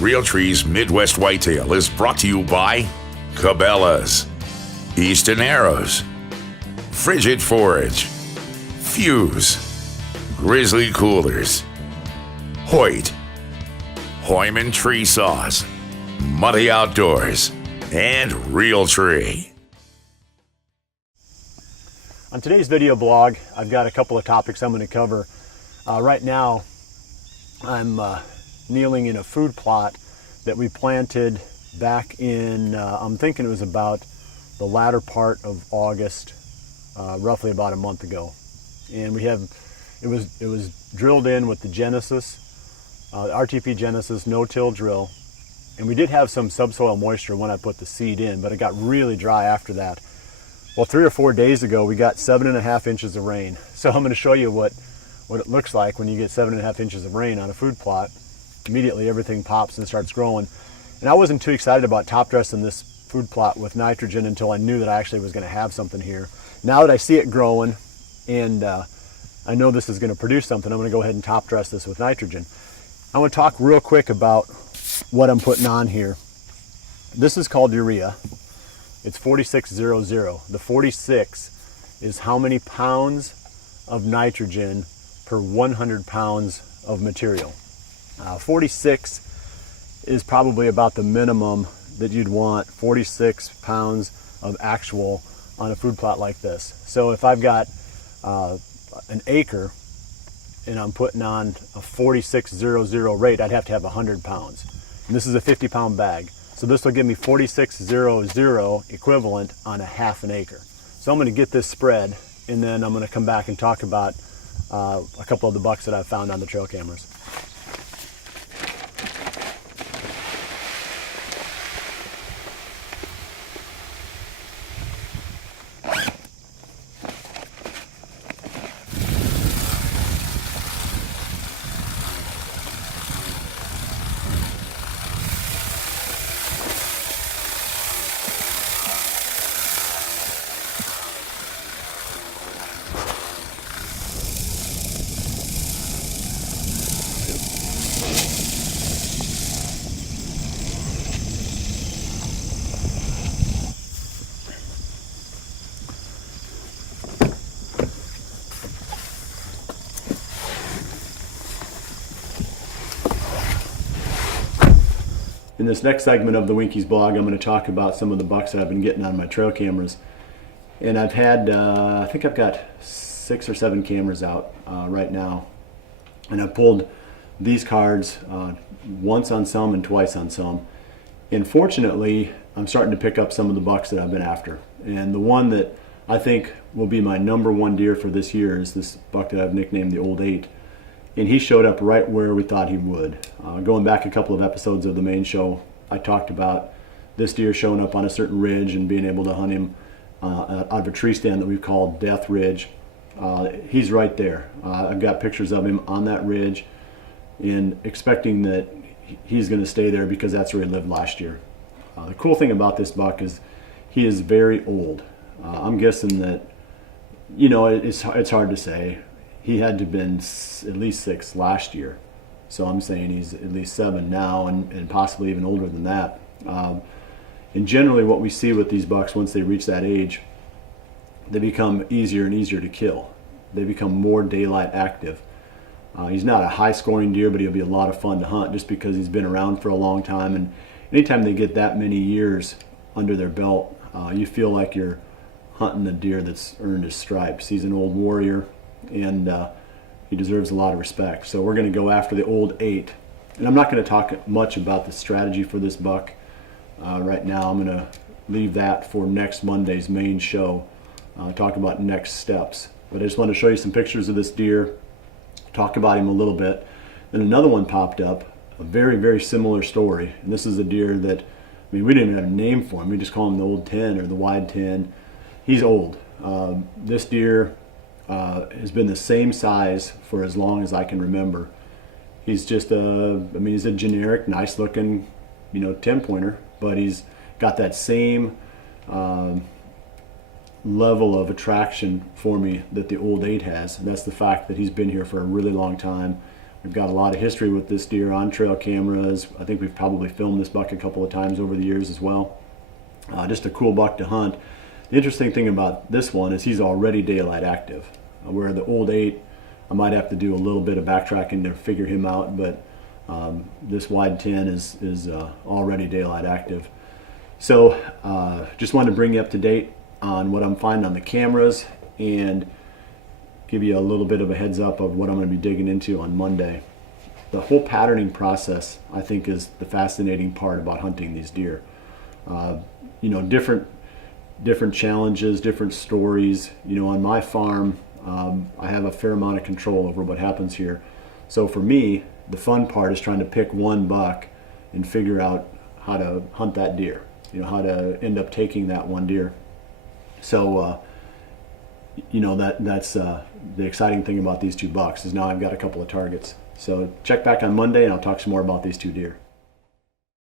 Realtree's Midwest Whitetail is brought to you by Cabela's, Easton Arrows, Frigid Forage, Fuse, Grizzly Coolers, Hoyt, Hoyman Tree Saws, Muddy Outdoors, and Realtree. On today's video blog, I've got a couple of topics I'm going to cover. Right now, I'm kneeling in a food plot that we planted back in, I'm thinking it was about the latter part of August, roughly about a month ago. And it was drilled in with the Genesis, RTP Genesis no-till drill. And we did have some subsoil moisture when I put the seed in, but it got really dry after that. Well, 3 or 4 days ago, we got 7.5 inches of rain. So I'm going to show you what it looks like when you get 7.5 inches of rain on a food plot. Immediately everything pops and starts growing. And I wasn't too excited about top dressing this food plot with nitrogen until I knew that I actually was going to have something here. Now that I see it growing and I know this is going to produce something, I'm going to go ahead and top dress this with nitrogen. I want to talk real quick about what I'm putting on here. This is called urea. It's 4600. The 46 is how many pounds of nitrogen per 100 pounds of material. 46 is probably about the minimum that you'd want, 46 pounds of actual on a food plot like this. So if I've got an acre and I'm putting on a 4600 rate, I'd have to have 100 pounds. And this is a 50-pound bag. So this will give me 4600 equivalent on a half an acre. So I'm going to get this spread, and then I'm going to come back and talk about a couple of the bucks that I've found on the trail cameras. In this next segment of the Winke's blog, I'm going to talk about some of the bucks that I've been getting on my trail cameras. And I've had, I think I've got 6 or 7 cameras out right now. And I've pulled these cards once on some and twice on some. And fortunately, I'm starting to pick up some of the bucks that I've been after. And the one that I think will be my #1 deer for this year is this buck that I've nicknamed the Old 8. And he showed up right where we thought he would. Going back a couple of episodes of the main show, I talked about this deer showing up on a certain ridge and being able to hunt him out of a tree stand that we've called Death Ridge. He's right there. I've got pictures of him on that ridge and expecting that he's going to stay there because that's where he lived last year. The cool thing about this buck is he is very old. I'm guessing that, you know, it's hard to say. He had to have been at least 6 last year. So I'm saying he's at least 7 now and possibly even older than that. And generally what we see with these bucks, once they reach that age, they become easier and easier to kill. They become more daylight active. He's not a high scoring deer, but he'll be a lot of fun to hunt just because he's been around for a long time. And anytime they get that many years under their belt, you feel like you're hunting a deer that's earned his stripes. He's an old warrior, and he deserves a lot of respect. So we're going to go after the Old 8. And I'm not going to talk much about the strategy for this buck right now. I'm going to leave that for next Monday's main show, talk about next steps. But I just want to show you some pictures of this deer, talk about him a little bit. Then another one popped up, a very, very similar story. And this is a deer that, I mean, we didn't even have a name for him. We just call him the Old 10 or the Wide 10. He's old. This deer has been the same size for as long as I can remember. He's just he's a generic, nice looking, 10-pointer, but he's got that same level of attraction for me that the Old 8 has, and that's the fact that he's been here for a really long time. We've got a lot of history with this deer on trail cameras. I think we've probably filmed this buck a couple of times over the years as well. Just a cool buck to hunt. The interesting thing about this one is he's already daylight active. Where the old 8, I might have to do a little bit of backtracking to figure him out, but this wide 10 is already daylight active. So just wanted to bring you up to date on what I'm finding on the cameras and give you a little bit of a heads up of what I'm going to be digging into on Monday. The whole patterning process, I think, is the fascinating part about hunting these deer. You know, different challenges, different stories. You know, on my farm, I have a fair amount of control over what happens here. So for me, the fun part is trying to pick one buck and figure out how to hunt that deer. You know, how to end up taking that one deer. So you know, that's the exciting thing about these 2 bucks is now I've got a couple of targets. So check back on Monday and I'll talk some more about these 2 deer.